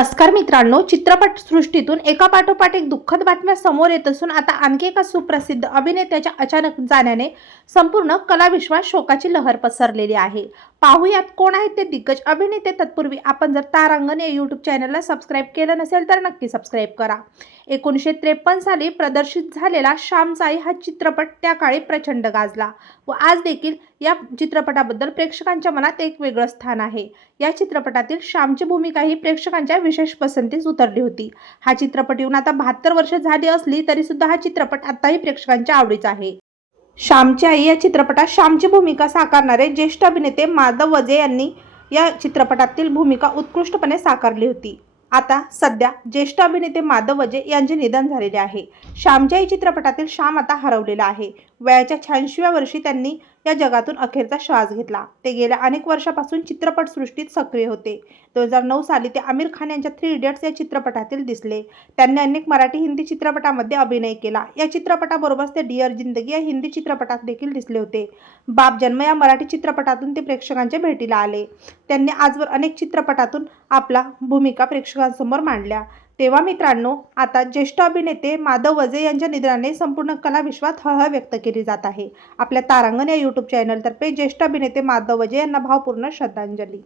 नमस्कार मित्रांनो चित्रपट सृष्टीतून एका पाठोपाठ एक दुःखद बातम्या समोर येत असून आता आणखी एका सुप्रसिद्ध अभिनेत्याच्या अचानक जाण्याने संपूर्ण कलाविश्वात शोकाची लहर पसरलेली आहे. पाहूयात कोण आहेत ते दिग्गज अभिनेते. तत्पूर्वी आपण जर तारांगण या यूट्यूब चॅनलला सबस्क्राईब केलं नसेल तर नक्की सबस्क्राईब करा. एकोणीसशे त्रेपन्न साली प्रदर्शित झालेला श्यामसाई हा चित्रपट त्या काळी प्रचंड गाजला व आज देखील या चित्रपटाबद्दल प्रेक्षकांच्या मनात एक वेगळं स्थान आहे. या चित्रपटातील श्यामची भूमिका ही प्रेक्षकांच्या विशेष पसंतीस उतरली होती. हा चित्रपट येऊन आता बहात्तर वर्ष झाली असली तरीसुद्धा हा चित्रपट आताही प्रेक्षकांच्या आवडीचा आहे. श्यामची आई या चित्रपटात श्यामची भूमिका साकारणारे ज्येष्ठ अभिनेते माधव वजे यांनी या चित्रपटातील भूमिका उत्कृष्टपणे साकारली होती. आता सध्या ज्येष्ठ अभिनेते माधव वजे यांचे निधन झालेले आहे. श्यामच्या आई चित्रपटातील श्याम आता हरवलेला आहे. वयाच्या शहाऐंशीव्या वर्षी त्यांनी या जगातून अखेरचा श्वास घेतला. ते गेल्या अनेक वर्षापासून चित्रपटसृष्टीत सक्रिय होते. दोन हजार नऊ साली ते आमिर खान यांच्या थ्री इडियट्स या चित्रपटातील दिसले. त्यांनी अनेक मराठी हिंदी चित्रपटामध्ये अभिनय केला. या चित्रपटाबरोबरच ते डिअर जिंदगी या हिंदी चित्रपटात देखील दिसले होते. बाप जन्म या मराठी चित्रपटातून ते प्रेक्षकांच्या भेटीला आले. त्यांनी आजवर अनेक चित्रपटातून आपला भूमिका प्रेक्षकांसमोर मांडल्या. तेव्हा मित्रांनो आता ज्येष्ठ अभिनेते माधव वजे यांच्या निधनाने संपूर्ण कलाविश्वात हळहळ व्यक्त केली जात आहे. आपल्या तारांगण या यूट्यूब चॅनलतर्फे ज्येष्ठ अभिनेते माधव वजे यांना भावपूर्ण श्रद्धांजली.